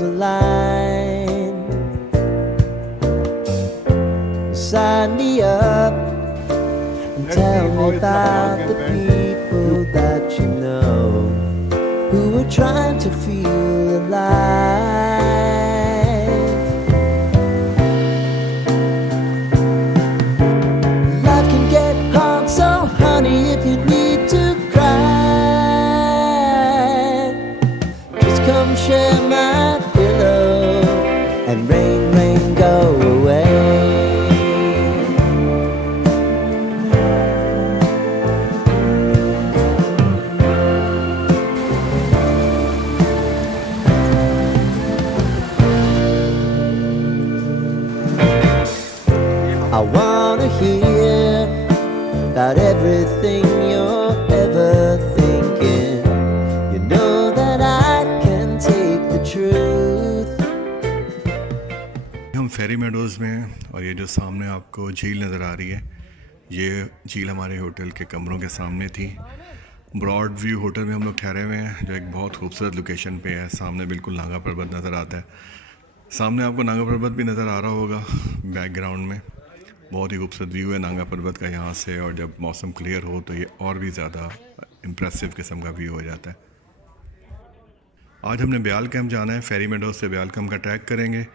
stars align. Sign me up and tell me about the people that you know who are trying to feel alive. Life can get hard, so honey, if you need to cry, just come share my pillow and rain, rain, go away. I wanna hear about everything you're ever thinking. You know that I can take the truth. हम फेरी meadows में हैं और ये जो सामने आपको झील नज़र आ रही है, ये झील हमारे होटल के कमरों के सामने थी। ब्रॉड व्यू होटल में हम लोग ठहरे हुए हैं, जो एक बहुत खूबसूरत लोकेशन पे है। सामने बिल्कुल नागा पर्वत नज़र आता है। सामने आपको नागा पर्वत भी नज़र आ रहा होगा बैकग्राउंड में। बहुत ही खूबसूरत व्यू है नागा पर्वत का यहाँ से, और जब मौसम क्लियर हो तो ये और भी ज़्यादा इम्प्रेसिव किस्म का व्यू हो जाता है। आज हमने ब्याल कैंप जाना है। फेरी मेडोज़ से ब्याल कैंप का ट्रैक करेंगे।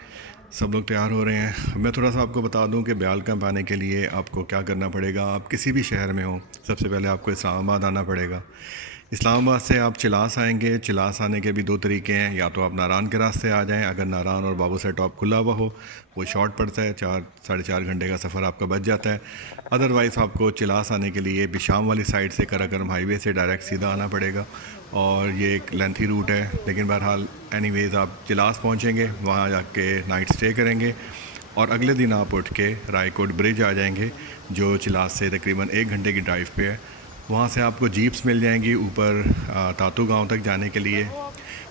सब लोग तैयार हो रहे हैं। मैं थोड़ा सा आपको बता दूं कि ब्याल कैंप आने के लिए आपको क्या करना पड़ेगा। आप किसी भी शहर में हो, सबसे पहले आपको इस्लामाबाद आना पड़ेगा। इस्लामाबाद से आप चिलास आएंगे। चिलास आने के भी दो तरीके हैं, या तो आप नारान के रास्ते आ जाएं, अगर नारान और बाबू से टॉप खुला हुआ हो, वो शॉर्ट पड़ता है, 4-4.5 घंटे का सफ़र आपका बच जाता है। अदरवाइज़ आपको चिलास आने के लिए बिशाम वाली साइड से कराकरम हाईवे से डायरेक्ट सीधा आना पड़ेगा, और ये एक लेंथी रूट है। लेकिन बहरहाल एनीवेज़ आप चिलास पहुँचेंगे, वहाँ जाके नाइट स्टे करेंगे, और अगले दिन आप उठ के रायकोट ब्रिज आ जाएंगे, जो चिलास से तकरीबन 1 घंटे की ड्राइव पे है। वहाँ से आपको जीप्स मिल जाएंगी ऊपर तातू गांव तक जाने के लिए।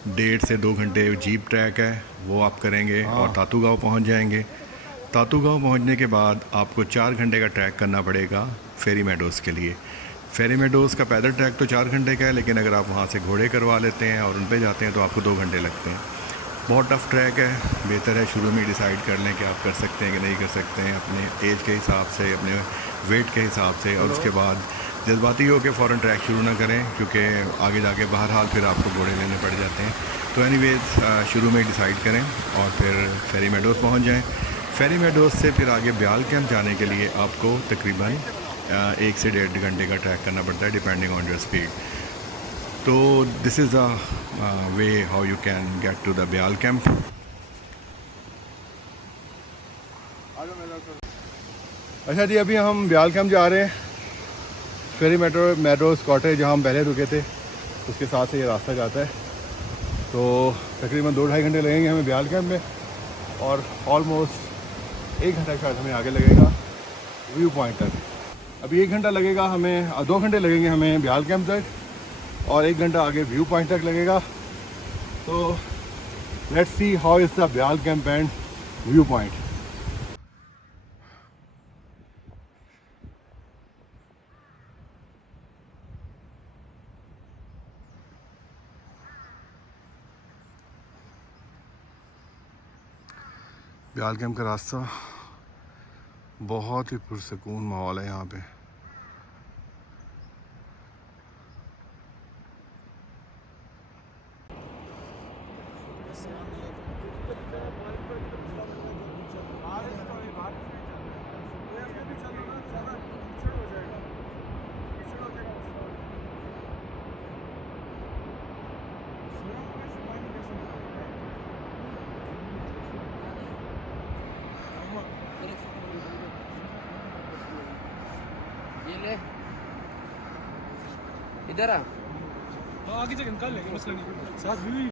1.5 से 2 घंटे जीप ट्रैक है, वो आप करेंगे और तातू गांव पहुँच जाएंगे। तातू गांव पहुँचने के बाद आपको 4 घंटे का ट्रैक करना पड़ेगा फेरी मेडोज़ के लिए। फेरी मेडोज़ का पैदल ट्रैक तो 4 घंटे का है, लेकिन अगर आप वहाँ से घोड़े करवा लेते हैं और उन पे जाते हैं तो आपको 2 घंटे लगते हैं। बहुत टफ़ ट्रैक है। बेहतर है शुरू में डिसाइड कर लें कि आप कर सकते हैं कि नहीं कर सकते हैं, अपने एज के हिसाब से, अपने वेट के हिसाब से, और उसके बाद जज्बाती हो के फ़ौरन ट्रैक शुरू ना करें, क्योंकि आगे जाके बहरहाल फिर आपको घोड़े लेने पड़ जाते हैं। तो एनीवेज़ शुरू में डिसाइड करें और फिर फेरी मेडोज़ पहुँच जाएँ। फेरी मेडोज़ से फिर आगे ब्याल कैंप जाने के लिए आपको तकरीबन 1 से 1.5 घंटे का ट्रैक करना पड़ता है, डिपेंडिंग ऑन योर स्पीड। तो this is the way how you can get to the Byal camp. अच्छा जी, अभी हम ब्याल कैंप जा रहे हैं। फेरी मेडोज़ कॉटेज जहाँ हम पहले रुके थे, उसके साथ से ये रास्ता जाता है। तो तकरीबन 2-2.5 घंटे लगेंगे हमें ब्याल कैंप में, और ऑलमोस्ट 1 घंटा शायद हमें आगे लगेगा व्यू पॉइंट तक। अभी 1 घंटा लगेगा हमें, 2 घंटे लगेंगे हमें ब्याल कैंप तक, और 1 घंटा आगे व्यू पॉइंट तक लगेगा। तो let's see how is the Byal camp and view point. Byal camp का रास्ता बहुत ही पुरसकून माहौल है यहाँ पे। इधर आ, आगे से निकाल लेंगे, मसला नहीं। साथ भी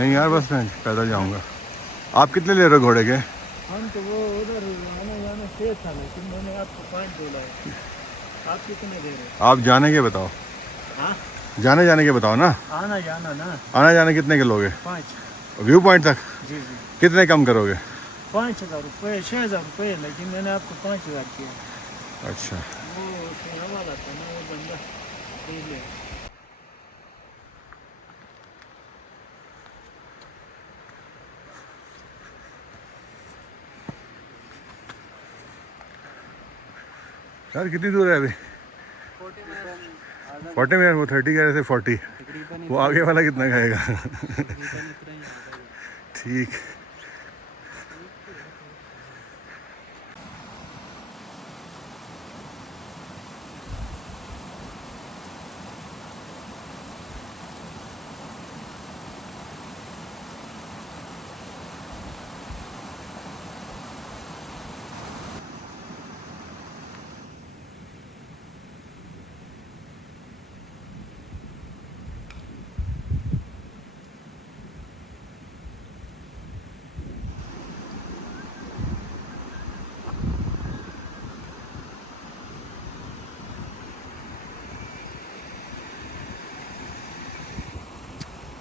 नहीं यार बस मैं पैदल जाऊँगा। आप कितने ले रहे हो घोड़े के? हम तो वो उधर आने जाने से था, लेकिन मैंने आपको 5 बोला है। आप कितने दे रहे हो? आप जाने के बताओ। हाँ, जाने के बताओ ना। आना जाना ना। आना जाने कितने के लोगे? 5। व्यू पॉइंट तक जी जी, कितने कम करोगे? 5,000 रुपये, 6,000 रुपये, लेकिन मैंने आपको 5,000 किया। अच्छा वो उसमें हवाला था ना, वो बंदा दे ले। यार कितनी दूर है अभी? 40 मिनट। वो 30 कह रहे थे 40। वो आगे वाला कितना खाएगा? ठीक।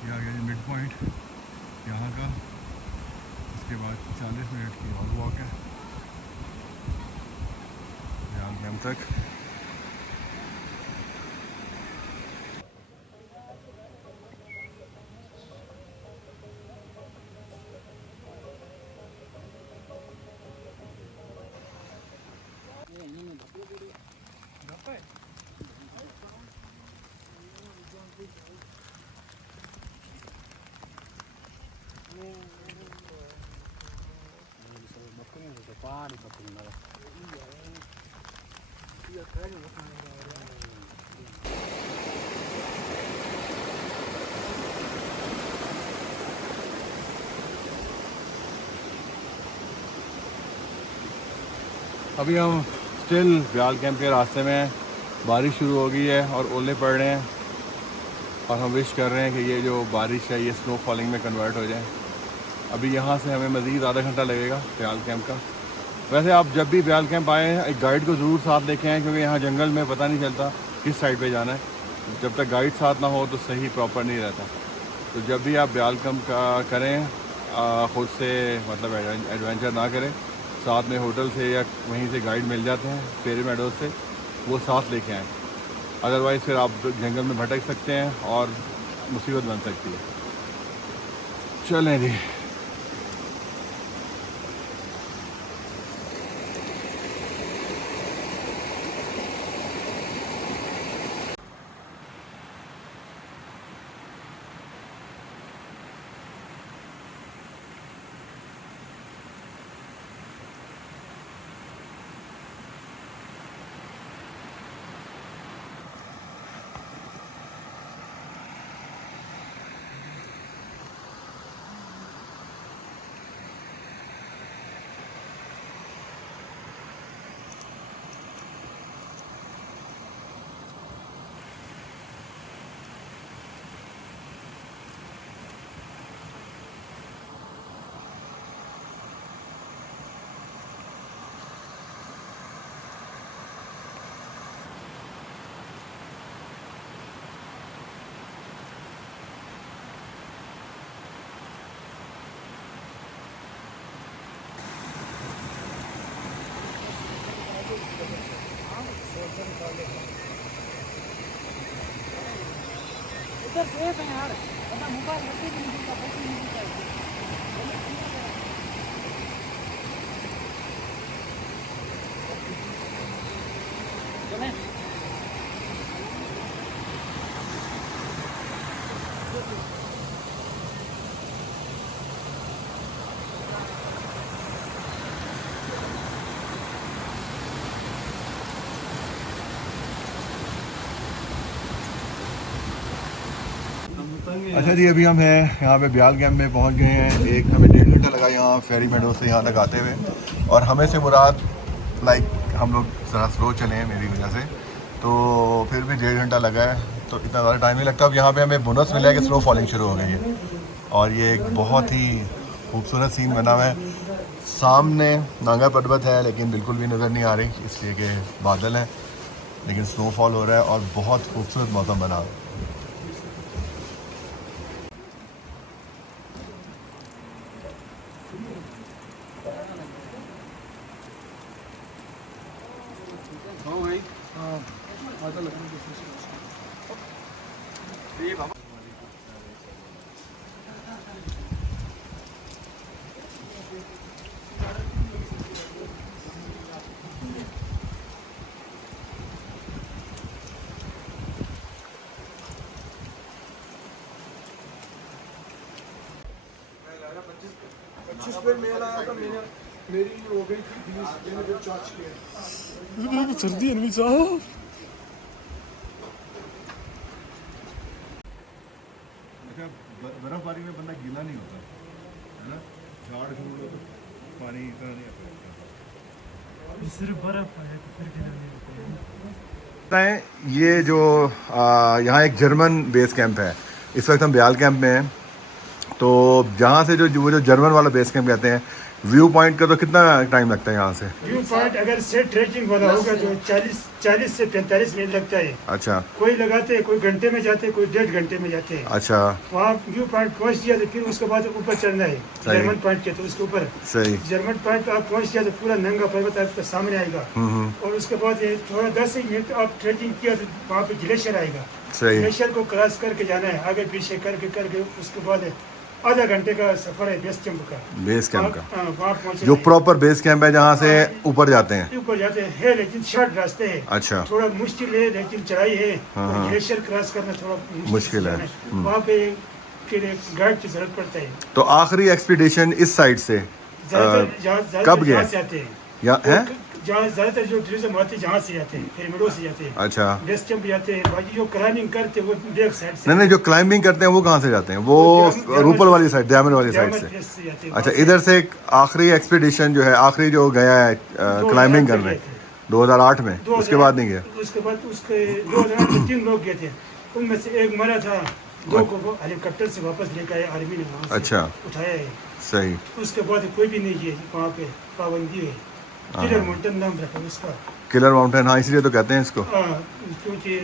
ये आ गया जी मिड पॉइंट यहाँ का। इसके बाद 40 मिनट की और वॉक है ब्याल कैंप तक। अभी हम स्टिल ब्याल कैंप के रास्ते में हैं। बारिश शुरू हो गई है और ओले पड़ रहे हैं और हम विश कर रहे हैं कि ये जो बारिश है ये स्नो फॉलिंग में कन्वर्ट हो जाए। अभी यहाँ से हमें मज़ीद आधा घंटा लगेगा ब्याल कैंप का। वैसे आप जब भी ब्याल कैंप आए हैं एक गाइड को ज़रूर साथ लेके आएँ, क्योंकि यहाँ जंगल में पता नहीं चलता किस साइड पे जाना है। जब तक गाइड साथ ना हो तो सही प्रॉपर नहीं रहता। तो जब भी आप ब्याल कैंप का करें ख़ुद से मतलब एडवेंचर ना करें, साथ में होटल से या वहीं से गाइड मिल जाते हैं फेरी मेडोज से, वो साथ लेके आएँ। अदरवाइज़ फिर आप जंगल में भटक सकते हैं और मुसीबत बन सकती है। चलें जी। इधर सेफ है यार, वरना मोबाइल वैसे भी नहीं मिलता, पैसे नहीं मिलता है। चलें। अच्छा जी, अभी हम हैं यहाँ पे ब्याल कैंप में पहुँच गए हैं। एक हमें 1.5 घंटा लगा यहाँ फेरी मेडोज से यहाँ तक आते हुए, और हमें से मुराद लाइक हम लोग ज़रा स्लो चले हैं मेरी वजह से, तो फिर भी 1.5 घंटा लगा है। तो इतना ज़्यादा टाइम नहीं लगता। अब यहाँ पे हमें बोनस मिला है कि स्नो फॉलिंग शुरू हो गई है। और ये एक बहुत ही खूबसूरत सीन बना हुआ है। सामने नांगा पर्वत है लेकिन बिल्कुल भी नज़र नहीं आ रही, इसलिए कि बादल हैं, लेकिन स्नोफॉल हो रहा है और बहुत खूबसूरत मौसम बना हुआ है। सर्दी है नहीं साहब। अच्छा, बर्फबारी में बंदा गीला नहीं होता है ना, झाड़ झूड़ तो पानी इतना नहीं आता। सिर्फ बर्फ है तो फिर गिला नहीं होता है। ये जो यहाँ एक जर्मन बेस कैंप है, इस वक्त हम ब्याल कैंप में हैं। तो जहाँ से जो वो जो जर्मन वाला बेस कैंप कहते हैं, व्यू पॉइंट का तो कितना टाइम लगता है यहाँ से? व्यू पॉइंट अगर से ट्रैकिंग वाला होगा तो 40 से 45 मिनट लगता है। अच्छा कोई लगाते हैं, कोई घंटे में जाते हैं, कोई 1.5 घंटे में जाते हैं। अच्छा, वहाँ व्यू पॉइंट पहुँच गया तो फिर उसके बाद ऊपर चढ़ना है जर्मन पॉइंट के, तो उसके ऊपर सही। जर्मन पॉइंट आप पहुँच गया तो पूरा नंगा पर्वत आपके सामने आएगा। और उसके बाद ये थोड़ा 10 मिनट आप ट्रैकिंग किया तो वहाँ पे ग्लेशियर आएगा। सही। ग्लेशियर को क्रॉस करके जाना है, आगे पीछे करके उसके बाद आधा घंटे का सफर है बेस कैंप का। बेस कैंप का वहाँ पहुँचे जो प्रॉपर बेस कैंप है जहाँ से ऊपर जाते हैं। ऊपर जाते हैं लेकिन शॉर्ट रास्ते हैं। अच्छा, थोड़ा मुश्किल है लेकिन चढ़ाई है। और ग्लेशियर क्रॉस करना थोड़ा मुश्किल है। वहाँ पे फिर गाइड की जरूरत पड़ता है। तो आखिरी एक्सपीडिशन इस साइड से ज्यादातर कब गए? जहाँ से आते हैं या है? जहाँ ज्यादातर जो टूरिज्म आते हैं जहाँ से जाते हैं, पिरामिडों से जाते हैं, अच्छा, बेस कैंप जाते हैं। बाकी जो क्लाइंबिंग करते हैं वो बैक साइड से, नहीं जो क्लाइंबिंग करते हैं वो कहाँ से जाते हैं? वो रूपल वाली साइड, डैमर वाली साइड जामल से। फेस से जाते हैं। अच्छा, इधर से एक आखिरी एक्सपीडिशन जो है, आखिरी जो गया है क्लाइंबिंग करने 2008 में, उसके बाद नहीं गया? उसके बाद उसके 2008 में 3 लोग गए थे, उनमें से एक मरा था, 2 को वो हेलीकॉप्टर से वापस लेकर आए आर्मी ने, वहाँ से अच्छा, उठाया है। सही। उसके बाद कोई भी नहीं है वहाँ पे, पाबंदी है। किलर माउंटेन नाम रखा उसका। किलर माउंटेन, हाँ इसलिए तो कहते हैं इसको। क्योंकि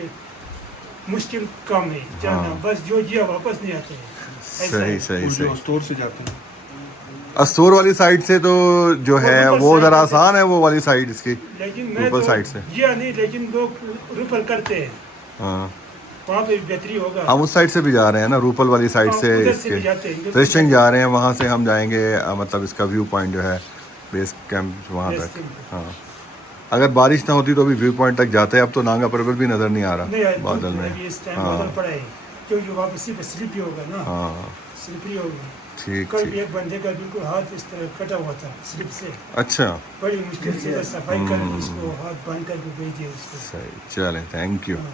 मुश्किल काम है जाना, बस जो जिया वापस नहीं आते हैं। ऐसा सही है। सही सही। स्टोर से जाते हैं। अस्तूर वाली साइड से तो जो है रूपल वो साइड ज़रा से- आसान है, वो वाली साइड इसकी लेकिन मैं रूपल तो साइड से। जिया नहीं, लेकिन लोग रूपल करते हैं, हाँ, वहाँ पे बेहतरी होगा। हम उस साइड से भी जा रहे हैं ना, रूपल वाली साइड हाँ, से उधर से भी इसके जाते हैं, रिस्टिंग जा रहे हैं, वहाँ से हम जाएंगे मतलब इसका व्यू पॉइंट जो है बेस कैंप वहाँ बेस तक। कैंप। हाँ, अगर बारिश ना होती तो भी व्यू पॉइंट तक जाते हैं। अब तो नांगा पर्वत भी नज़र नहीं आ नहीं रहा आए, बादल धूप में। अभी इस टाइम हाँ। बादल पड़ा है, क्योंकि वापसी पे स्लिपी होगा ना, हाँ, स्लिपरी होगा। ठीक कल ठीक। भी एक बंदे का बिल्कुल हाथ इस तरह कटा हुआ था स्लिप से, अच्छा, बड़ी मुश्किल से सफाई कर उसको हाथ बांध करके भेज दिया उसको। सही, चलें, थैंक यू। हाँ।